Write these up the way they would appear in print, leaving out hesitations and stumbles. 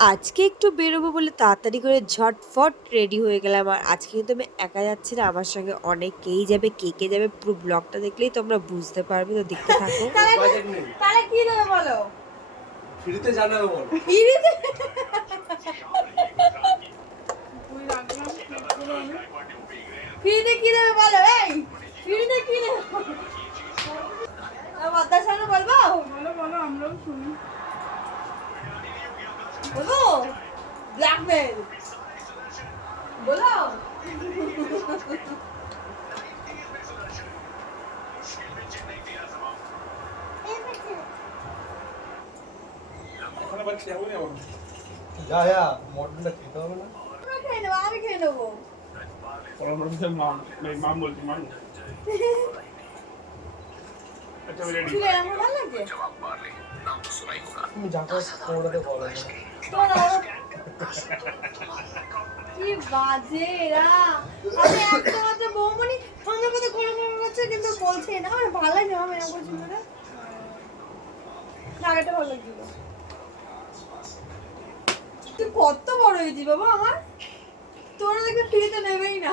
আজকে একটু বেরোবো বলে তাড়াতাড়ি করে ঝটফট রেডি হয়ে গেলাম। আর আজকে কিন্তু আমি একা যাচ্ছি না, আমার সঙ্গে অনেকেই যাবে। কে কে যাবে পুরো ব্লগটা দেখলেই তোমরা বুঝতে পারবে, তো দেখতে থাকো। তাহলে কি দেবে বলো? ফ্রিতে জানাবো বল। ফ্রিতে ফ্রিতে কি দেবে বলো? এই ফ্রিতে কি দেবে? বাতাস সামনে বলবো? বলো বলো, আমরাও শুনি। বলো ব্ল্যাকমেল বলো। যা যা মটনটা খেতে হবে না। আমরা খেয়ে নেবো, আমি খেয়ে নেবো। চুলে আমার ভালো লাগছে। তুমি যা করো কোমরটাতে বলো। কি বাজে এরা! আমি একদম হচ্ছে বৌমনি সঙ্গে কথা করে করছে কিন্তু বলছে না আমার ভালো লাগে না, আমি এরকম করছি না। জায়গাটা ভালো লাগছিল। তুই কত বড় হয়েছিস বাবা আমার, তোরা দেখে ফ্রিতে নেবেই না।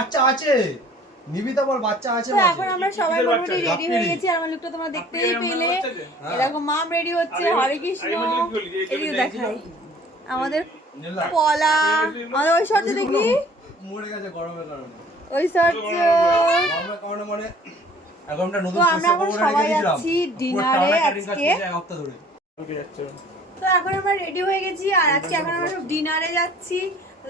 আচ্ছা আছে নিবিতা বল, বাচ্চা আছে। তো এখন আমরা সবাই মোটামুটি রেডি হয়ে গেছি। আর আমার লুকটা তোমরা দেখতেই পেলে। এরকম মাম রেডি হচ্ছে, হরে কৃষ্ণ এদিকে দেখাই আমাদের পলা, আমাদের ওই শর্টে দেখি মরে গেছে গরমের কারণে। ওই শর্ট গরমের কারণে মানে এখন আমরা নতুন আমরা এখন সবাই যাচ্ছি ডিনারে আজকে। এক সপ্তাহ ধরে তো এখন আমরা রেডি হয়ে গেছি আর আজকে এখন আমরা সব ডিনারে যাচ্ছি।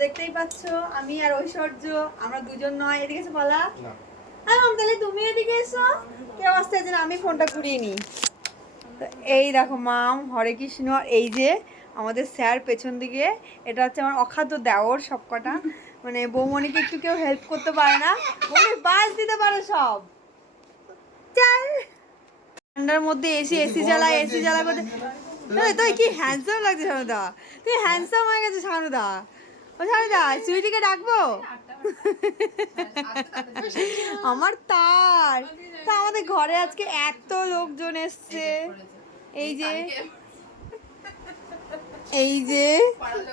দেখতেই পাচ্ছ আমি আর ঐশ্বর্য, আমরা দুজন নয়। এদিকে এসে বলা তাহলে তুমি এদিকে এসো। কি অবস্থা আছে, আমি ফোনটা ঘুরিয়ে নিই। তো এই দেখো মাম, হরে কৃষ্ণ। এই যে আমাদের স্যার পেছন দিকে, এটা হচ্ছে আমার অখাদ্য দেওর সবকটা। মানে বৌমনিকে একটু কেউ হেল্প করতে পারে না, উনি বাস দিতে পারে সব। ঠান্ডার মধ্যে এসি জ্বালা করতে। তুই কি হ্যান্ডসাম লাগছে শানুদা, তুই হ্যান্ডসাম হয়ে গেছে শানুদা। ও শানুদা সুইটিকে ডাকবো? আমার তার তা আমাদের ঘরে আজকে এত লোকজন এসছে। এই যে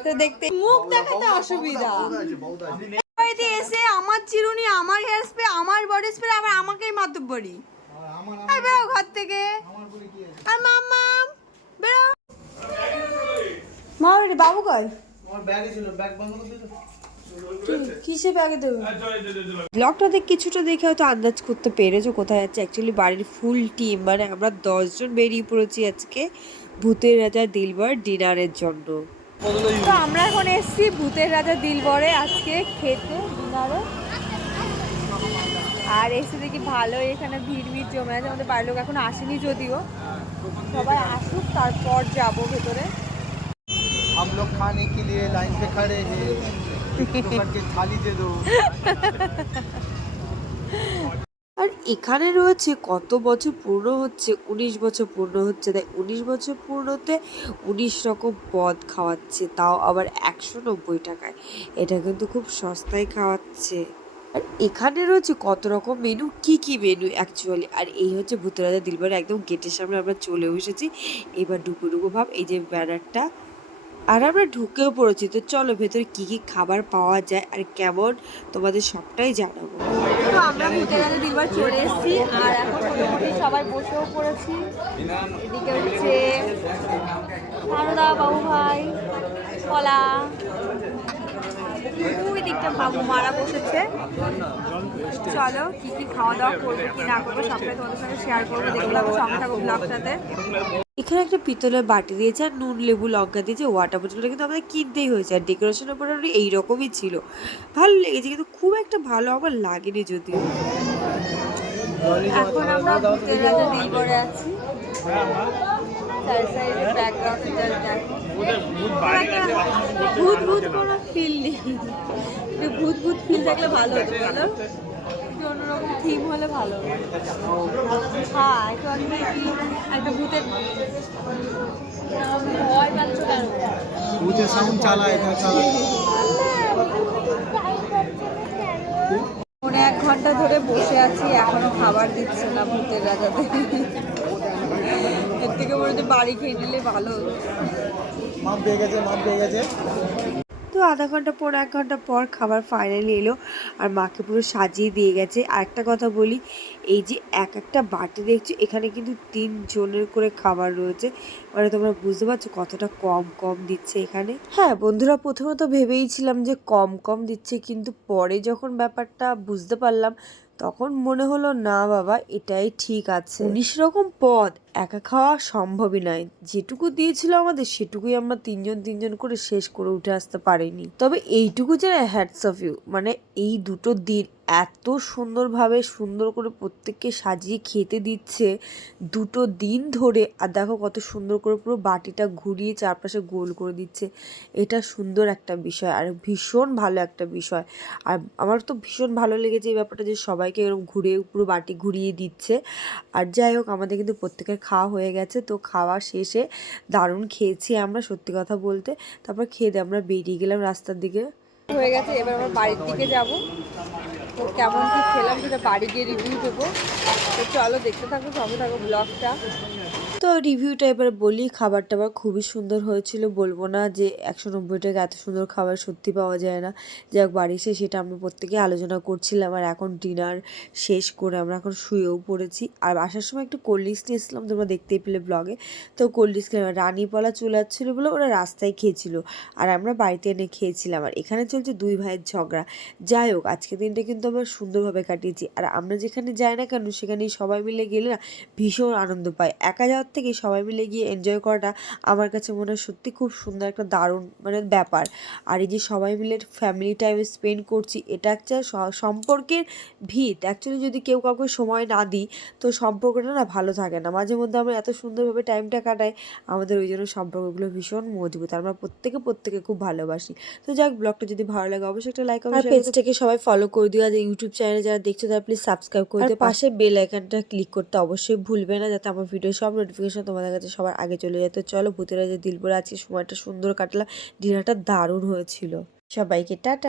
তো দেখতে মুখ দেখাতে অসুবিধা। বাড়িতে এসে আমার চিরুনি, আমার হেয়ার স্প্রে, আমার বডি স্প্রে, আবার আমাকেই মাতব্বরি। বেরো ঘর থেকে। আর মাম্মাম বেরো। মা বাবু কই? আমার ব্যাগে ছিল, ব্যাগ বন্ধ করে দিতে। কিসে ব্যাগে দেবো? ব্লগটা কিছুটা দেখে হয়তো আন্দাজ করতে পেরেছো কোথায় যাচ্ছে। অ্যাকচুয়ালি বাড়ির ফুল টিম, মানে আমরা 10 জন বেরিয়ে পড়েছি আজকে ভূতের রাজা দিলবর ডিনারের জন্য। তো আমরা এখন এসেছি ভূতের রাজা দিলবরে আজকে খেতে ডিনারে। আর এসে দেখি ভালো এখানে ভিড় জমে আছে। আমাদের বাড়ির লোক এখন আসেনি যদিও, সবাই আসুক তারপর যাবো ভেতরে। हम लोग खाने के लिए लाइन पे खड़े हैं, के थाली दे दो। আর এখানে রয়েছে কত বছর পূর্ণ হচ্ছে, 19 বছর পূর্ণ হচ্ছে। তাই 19 বছর পূর্ণতে 19 রকম পদ খাওয়াচ্ছে, তাও আবার 190 টাকায়। এটা কিন্তু খুব সস্তায় খাওয়াচ্ছে। আর এখানে রয়েছে কত রকম মেনু, কি মেনু অ্যাকচুয়ালি। আর এই হচ্ছে ভূতের রাজা দিলবরে একদম গেটের সামনে আমরা চলে এসেছি। এবার ডুবো ভাব, এই যে ব্যানারটা। আর আমরা ঢুকেও পড়েছি। তো চলো ভেতরে কি খাবার পাওয়া যায় আর কেমন, তোমাদের সবটাই জানাবো। তো আমরা ভূতের রাজা দিলবর চলে এসেছি আর এখন মোটামুটি সবাই বসেও পড়েছি। এদিকে হচ্ছে সারদা, বাবু ভাই, কলা, ওই দিকটা বাবু মারা বসেছে। চলো কি খাওয়া দাওয়া করবো কি না করবো সবটাই তোমাদের সঙ্গে শেয়ার করবো। দেখতে লাগবো, সঙ্গে থাকবো ব্লগটাতে। এখানে একটা পিতলের বাটি দিয়েছে আর নুন লেবু লঙ্কা দিয়েছে। ওয়াটার বোতলটা কিন্তু আমাদের কিনতেই হয়েছে। আর ডেকোরেশনের উপর এইরকমই ছিল, ভালো লেগেছে কিন্তু খুব একটা ভালো আমার লাগেনি যদিও। এখন আমরা ভূতের রাজা দিলবরে আছি। ভূত কোনো ফিল নেই, ভূত ফিল থাকলে ভালো হতো বলো, অন্যরকম থিম হলে ভালো। হ্যাঁ একটু একটা ভূতের ভয় পাচ্ছ কেন? ভূতের সাউন্ড চালায় এটা চালায়। 1 ঘন্টা ধরে বসে আছি, এখনো খাবার দিচ্ছে না ভূতের রাজাতে। এর থেকে বলে যে বাড়ি খেয়ে নিলে ভালো হতো। মাপ পেয়ে গেছে, মাপ পেয়ে গেছে। তো আধা ঘন্টা পর 1 ঘন্টা পর খাবার ফাইনালি এলো আর মাকে পুরো সাজিয়ে দিয়ে গেছে। আর একটা কথা বলি, এই যে এক একটা বাটি দেখছো এখানে কিন্তু 3 জনের করে খাবার রয়েছে, মানে তোমরা বুঝতে পারছো কতটা কম কম দিচ্ছে এখানে। হ্যাঁ বন্ধুরা, প্রথমে তো ভেবেইছিলাম যে কম কম দিচ্ছে, কিন্তু পরে যখন ব্যাপারটা বুঝতে পারলাম তখন মনে হলো না বাবা, এটাই ঠিক আছে। 19 রকম পদ একা খাওয়া সম্ভবই নয়। যেটুকু দিয়েছিল আমাদের সেটুকুই আমরা তিনজন করে শেষ করে উঠে আসতে পারিনি। তবে এইটুকু যেন হ্যাটস অফ ইউ, মানে এই দুটো দিন এত সুন্দরভাবে সুন্দর করে প্রত্যেককে সাজিয়ে খেতে দিচ্ছে দুটো দিন ধরে। আর দেখো কত সুন্দর করে পুরো বাটিটা ঘুরিয়ে চারপাশে গোল করে দিচ্ছে। এটা সুন্দর একটা বিষয় আর ভীষণ ভালো একটা বিষয়। আর আমার তো ভীষণ ভালো লেগেছে এই ব্যাপারটা যে সবাইকে এরকম ঘুরে পুরো বাটি ঘুরিয়ে দিচ্ছে। আর যাই হোক, আমাদের কিন্তু প্রত্যেকের খাওয়া হয়ে গেছে। তো খাওয়া শেষে দারুণ খেয়েছি আমরা, সত্যি কথা বলতে। তারপর খেয়ে দিয়ে আমরা বেরিয়ে গেলাম রাস্তার দিকে। হয়ে গেছে, এবার আমরা বাড়ির দিকে যাব। তো কেমন কি খেলাম সেটা বাড়ি গিয়ে রিভিউ দেবো। তো চলো দেখতে থাকো, সঙ্গে থাকো ব্লগটা। তো রিভিউটা এবার বলি, খাবার টাবার খুবই সুন্দর হয়েছিল, বলবো না যে 190 টাকা এত সুন্দর খাবার সত্যি পাওয়া যায় না। যাই হোক, বাড়ি এসে সেটা আমরা প্রত্যেকে আলোচনা করছিলাম। আর এখন ডিনার শেষ করে আমরা এখন শুয়েও পড়েছি। আর আসার সময় একটু কোল্ড ড্রিঙ্কস নিয়ে এসেছিলাম, তোমরা দেখতেই পেলে ব্লগে। তো কোল্ড ড্রিঙ্কস খেলাম, রানীপালা চলে যাচ্ছিলো বলে ওরা রাস্তায় খেয়েছিল আর আমরা বাড়িতে এনে খেয়েছিলাম। আর এখানে চলছে দুই ভাইয়ের ঝগড়া। যাই হোক, আজকের দিনটা কিন্তু আমরা সুন্দরভাবে কাটিয়েছি। আর আমরা যেখানে যাই না কেন সেখানেই সবাই মিলে গেলে না ভীষণ আনন্দ পাই। একা যাওয়ার থেকে সবাই মিলে গিয়ে এনজয় করাটা আমার কাছে মনে হয় সত্যি খুব সুন্দর একটা দারুণ মানে ব্যাপার। আর এই যে সবাই মিলে ফ্যামিলি টাইম স্পেন্ড করছি, এটা একটা সম্পর্কের ভিত। অ্যাকচুয়ালি যদি কেউ কাউকে সময় না দিই তো সম্পর্কটা না ভালো থাকে না। মাঝে মধ্যে আমরা এত সুন্দরভাবে টাইমটা কাটাই, আমাদের ওই জন্য সম্পর্কগুলো ভীষণ মজবুত। আমরা প্রত্যেকে খুব ভালোবাসি। তো যাক, ব্লগটা যদি ভালো লাগে অবশ্যই একটা লাইক আর পেজটাকে সবাই ফলো করে দিও। আর ইউটিউব চ্যানেলে যারা দেখছো তারা প্লিজ সাবস্ক্রাইব করে দিও। পাশে বেল আইকনটা ক্লিক করতে অবশ্যই ভুলবে না, যাতে আমার ভিডিও সব নোটিফিকেশন তোমাদের কাছে সবার আগে চলে যায়। তো চলো, ভূতেরা যে দিল বলে আজকে সময়টা সুন্দর কাটলাম, ডিনারটা দারুণ হয়েছিল। সবাইকে টাটা।